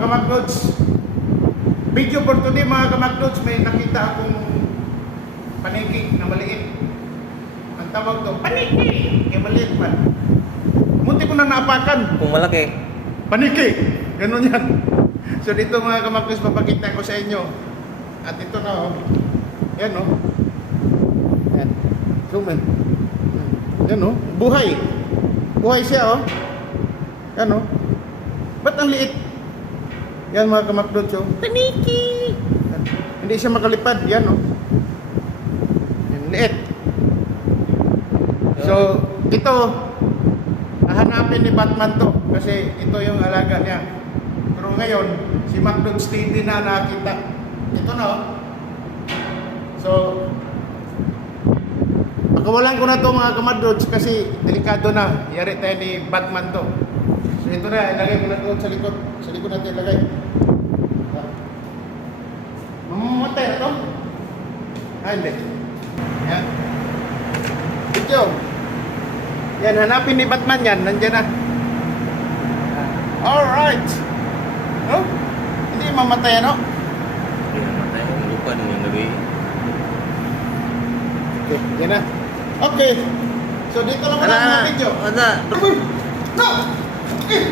kamaglods. Video for today mga kamaglods, may nakita akong paniki na maliit. Ang tawag to, paniki! Kaya maliit pa. Munti ko na naapakan. Kung malaki. Paniki! Ganun yan. So dito mga kamaglods, papakita ko sa inyo. At ito na oh. Yan oh. Yan. Zoom in. Yan oh. Buhay. Buhay siya oh. Yan oh. Ba't ang liit? Yan mga kamaklods oh. Paniki! Yan. Hindi siya makalipad. Yan oh. Yan, liit. So, ito, hahanapin ni Batman to. Kasi ito yung alaga niya. Pero ngayon, si McDonald's hindi na nakita. Ito na oh. So, pakawalan ko na to mga kamaklods kasi delikado na. Yari tayo ni Batman to. So ito na, ilagay ko na ito sa likod. Sa likod natin ilagay. Mamamatay na ito? Ah, hindi. Yan. Video. Yan, hanapin ni Batman yan. Nandiyan na. Alright. No? Hindi mamatay ano? Hindi namatay. Lupa na yung gabi. Okay, yan na. Okay. So dito lang muna ang video. Ano? No! Okay.